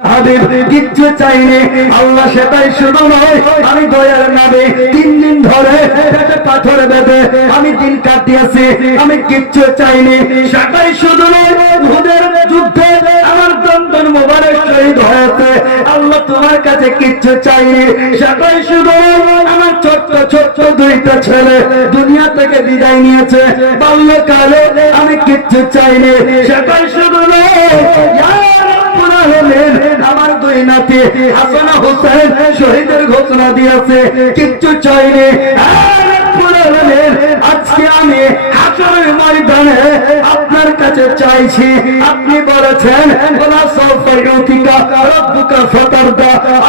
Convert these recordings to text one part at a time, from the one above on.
হাবিব কিচ্ছু চাইনি, আল্লাহ সেটাই শুধু নয়, আমি দয়ার নামে 3 দিন ধরে পেটে পাথর বেঁধে আমি দিন কাটিয়েছি, আমি কিচ্ছু চাইনি। সেটাই শুধু নয়, উহুদের যুদ্ধে আমার দন্দন মোবারক শহীদ হয়েছে, আল্লাহ তোমার কাছে কিচ্ছু চাইনি। সেটাই শুধু নয়, আমার ছোট্ট ছোট্ট 2টা ছেলে দুনিয়া থেকে বিদায় নিয়েছে বাল্যকালে, আমি কিচ্ছু চাইনি। সেটাই শুধু নয়, আমার 2 নাতি হাসান হোসেন শহীদের ঘোষণা দিয়েছে, কিচ্ছু চাইনি। আজকে আমি হাসরের ময়দানে আপনার কাছে চাইছি, আপনি বলেছেন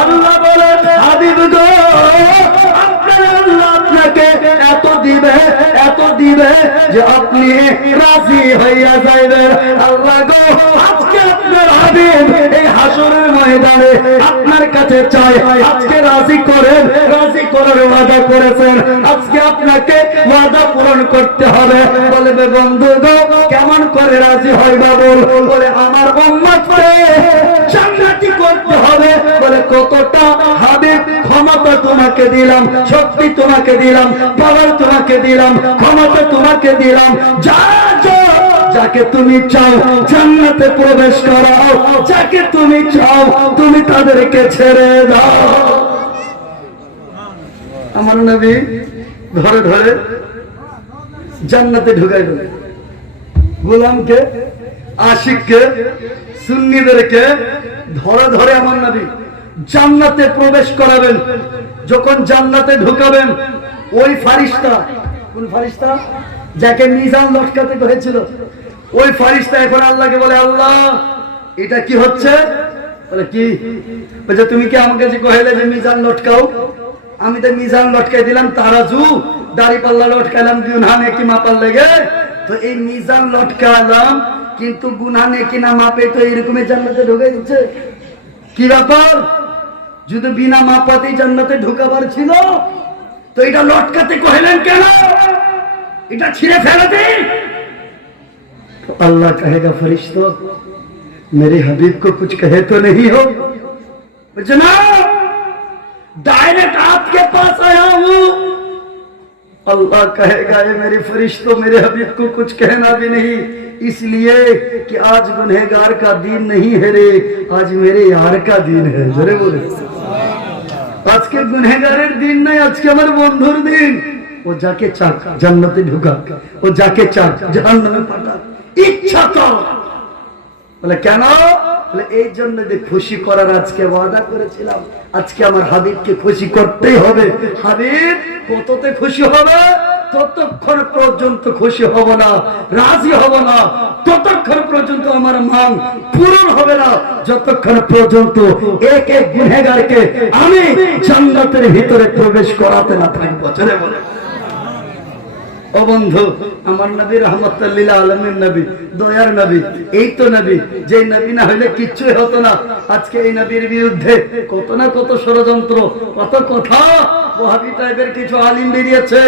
আল্লাহ বলেন হাবিব গো, আল্লাহ আপনাকে এত দিবে যে আপনি রাজি হইয়া যাইবেন। আল্লাহ গো, আজকে আপনার হাবিব এই হাসরের ময়দানে আপনার কাছে চাই, আজকে রাজি করেন, রাজি করার ওয়াদা করেছেন, আজকে আপনাকে ওয়াদা পূরণ করতে হবে। বলবে বন্ধু গো, কেমন করে রাজি হইবা বল? বলে আমার উম্মতকে জান্নাতি করতে হবে। বলে কতটা? হাবিব ক্ষমতা তোমাকে দিলাম, শক্তি তোমাকে দিলাম, পাওয়ার তোমাকে দিলাম, ক্ষমতা তোমাকে দিলাম, যা যাকে তুমি চাও জান্নাতে প্রবেশ করাও, যাকে তুমি চাও তুমি তাদেরকে ছেড়ে দাও। আমার নবী ধরে ধরে জান্নাতে ঢুকাই দিল, গোলামকে, আশিককে, সুন্নিদেরকে ধরে ধরে আমার নবী জান্নাতে প্রবেশ করাবেন। যখন জান্নাতে ঢুকাবেন, ওই ফারিস্তা, কোন ফারিস্তা? যাকে মিজান লটকাতে হয়েছিল, ওই ফারিস্তা এখন আল্লাহকে বলে, আল্লাহ এটা কি হচ্ছে? বলে কি? বলছে তুমি কি আমাকে যে কইলে যে মিজান লটকাও? আমি তো মিজান লটকাই দিলাম, তারাজু দাড়ি পাল্লা লটকাইলাম গুনাহ নেকি মাপার লেগে, তো এই মিজান লটকালাম কিন্তু গুনাহ নেকি না মাপে তো এরকমই জান্নাতে ঢুকে দিচ্ছে। কি ব্যাপার? যদি বিনা মাপাতেই জান্নাতে ঢুকাবার ছিল তো এটা লটকাতে কইলেন কেন? এটা ছিঁড়ে ফেলে দে। तो अल्लाह कहेगा फरिश्तों, मेरे हबीब को कुछ कहे तो नहीं हो? जनाब डायरेक्ट आपके पास आया हूं। अल्लाह कहेगा ये मेरे फरिश्तों, मेरे हबीब को कुछ कहना भी नहीं, इसलिए कि आज गुनहगार का दिन नहीं है रे, आज मेरे यार का दिन है। जरे बोले आज के गुनहगारेर दिन नहीं, आज के हमारे बंधुर दिन। वो जाके चाक जन्नते ढुका, वो जाके चाक जहन्नमे पाठा, इच्छा तो বলে কেন? বলে এই জন্য যে খুশি করার আজকে ওয়াদা করেছিলাম, আজকে আমার হাবিবকে খুশি করতেই হবে। হাবিব কততে খুশি হবে? ততক্ষণ পর্যন্ত খুশি হব না, রাজি হব না, ততক্ষণ পর্যন্ত আমার মান পূরণ হবে না, যতক্ষণ পর্যন্ত এক এক গুনহগারকে আমি জান্নাতের ভিতরে প্রবেশ করাতে না থাকবো। চলে বলে ও বন্ধু, আমার নবী রহমতুল লিল আলামিন নবী, দয়ার নবী, এই তো নবী, যে নবী না হইলে কিচ্ছুই হতো না। আজকে এই নবীর বিরুদ্ধে কত না কত ষড়যন্ত্র, কত কথা, ওয়াহাবি টাইপের কিছু আলিম বেরিয়েছে,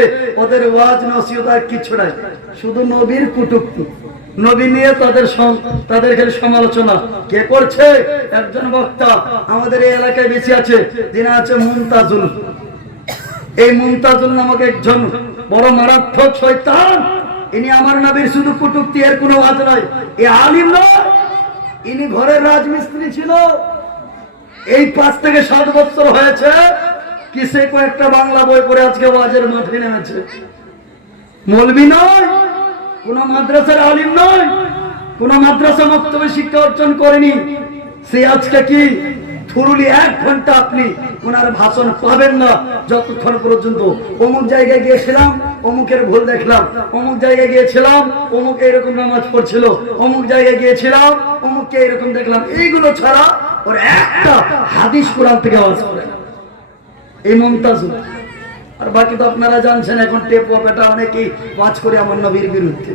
ওদের ওয়াজ নসিহত আর কিছু নাই, শুধু নবীর কুটুক্তি, নবী নিয়ে তাদের খালি সমালোচনা। কে করছে? একজন বক্তা আমাদের এই এলাকায় বেশি আছে, যিনি আছে মুমতাজুল। এই মুমতাজুল নামক একজন বড় মারাত্মক শয়তান, ইনি আমার নবীর শুধু কুটুক্তি, এর কোনো ওয়াজ নাই। এ আলিম নয়, ইনি ঘরের রাজমিস্ত্রি ছিল। এই 5 থেকে 7 বছর হয়েছে কিসে কয়েকটা বাংলা বই পড়ে আজকে ওয়াজের মাঠে নেমেছে। মৌলবি নয়, কোন মাদ্রাসার আলিম নয়, কোন মাদ্রাসা মক্তবে শিক্ষা অর্জন করেনি। সে আজকে কি থুরুলি 1 ঘন্টা আপনি ওনার ভাষণ পাবেন না, যতক্ষণ পর্যন্ত অমুক জায়গায় গিয়েছিলাম, অমুকের ভুল দেখলাম, অমুক জায়গায় গিয়েছিলাম, অমুক এরকম নামাজ পড়ছিল, অমুক জায়গায় গিয়েছিলাম, অমুককে এরকম দেখলাম, এইগুলো ছাড়া ওর একটা হাদিস কোরআন থেকে আওয়াজ করে না। এই মুমতাজুল। আর বাকি তো আপনারা জানছেন, এখন টেপ এটা অনেকেই ওয়াজ করে আমার নবীর বিরুদ্ধে।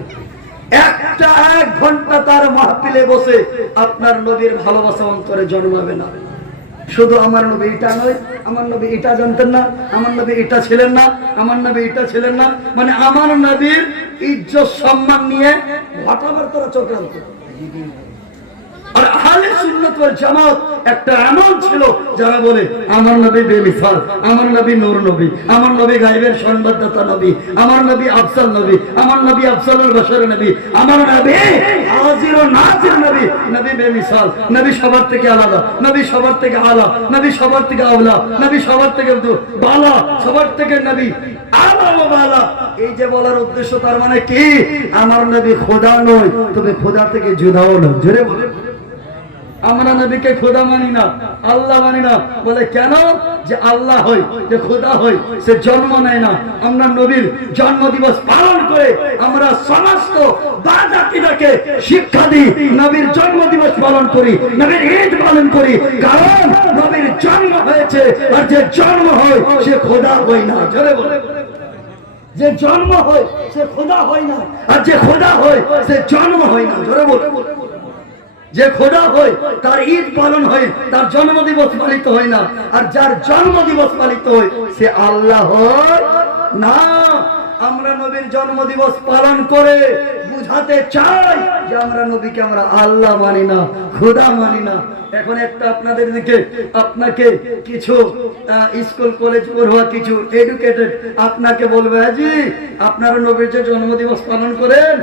একটা 1 ঘন্টা তার মাহফিলে বসে আপনার নবীর ভালোবাসা অন্তরে জন্মাবে না। শুধু আমার নবী এটা নয়, আমার নবী এটা জানতেন না, আমার নবী এটা ছিলেন না, আমার নবী এটা ছিলেন না, মানে আমার নবীর ইজ্জত সম্মান নিয়ে ঘটাবার তারা চক্রান্ত। আর আহলে সুন্নাত ওয়াল জামাত একটা এমন ছিল যারা বলে আমার নবী বেমিসাল, আমার নবী নূর নবী, আমার নবী গায়বের সংবাদদাতা নবী, আমার নবী আফসাল নবী, আমার নবী আফসালুল বাশার নবী, আমার নবী হাজির ও নাজির নবী, নবী বেমিসাল, নবী সবার থেকে আলাদা, নবী সবার থেকে আলা, নবী সবার থেকে আওলা, নবী সবার থেকে বালা, সবার থেকে নবী আলা ও বালা। এই যে বলার উদ্দেশ্য তার মানে কি? আমার নবী খোদা নয়, তবে খোদা থেকে জুদাও নয়। জোরে বলে আমরা নবীকে খোদা মানি না, আল্লাহ মানি না। বলে কেন? যে আল্লাহ হয়, যে খোদা হয়, সে জন্ম নেয় না। আমরা নবীর জন্ম দিবস পালন করে আমরা সমস্ত বাজাতিকে শিক্ষা দিই, নবীর জন্ম দিবস পালন করি, নবীর ঈদ পালন করি, কারণ নবীর জন্ম হয়েছে। আর যে জন্ম হয় সে খোদা হয় না। জোরে বলে যে জন্ম হয় সে খোদা হয় না, আর যে খোদা হয় সে জন্ম হয় না। জোরে বলে যে খোদা হয় তার ঈদ পালন হয়, তার জন্ম দিবস পালিত হয় না। আর যার জন্ম দিবস পালিত হয় সে আল্লাহ হয় না। আমরা নবীর জন্ম দিবস পালন করে বুঝাতে চাই যে আমরা নবীকে আমরা আল্লাহ মানি না, খোদা মানি না। এখন একটা আপনাদের দিকে আপনাকে কিছু স্কুল কলেজ পড়ুয়া কিছু এডুকেটেড আপনাকে বলবে, জি আপনারা নবীর যে জন্ম দিবস পালন করেন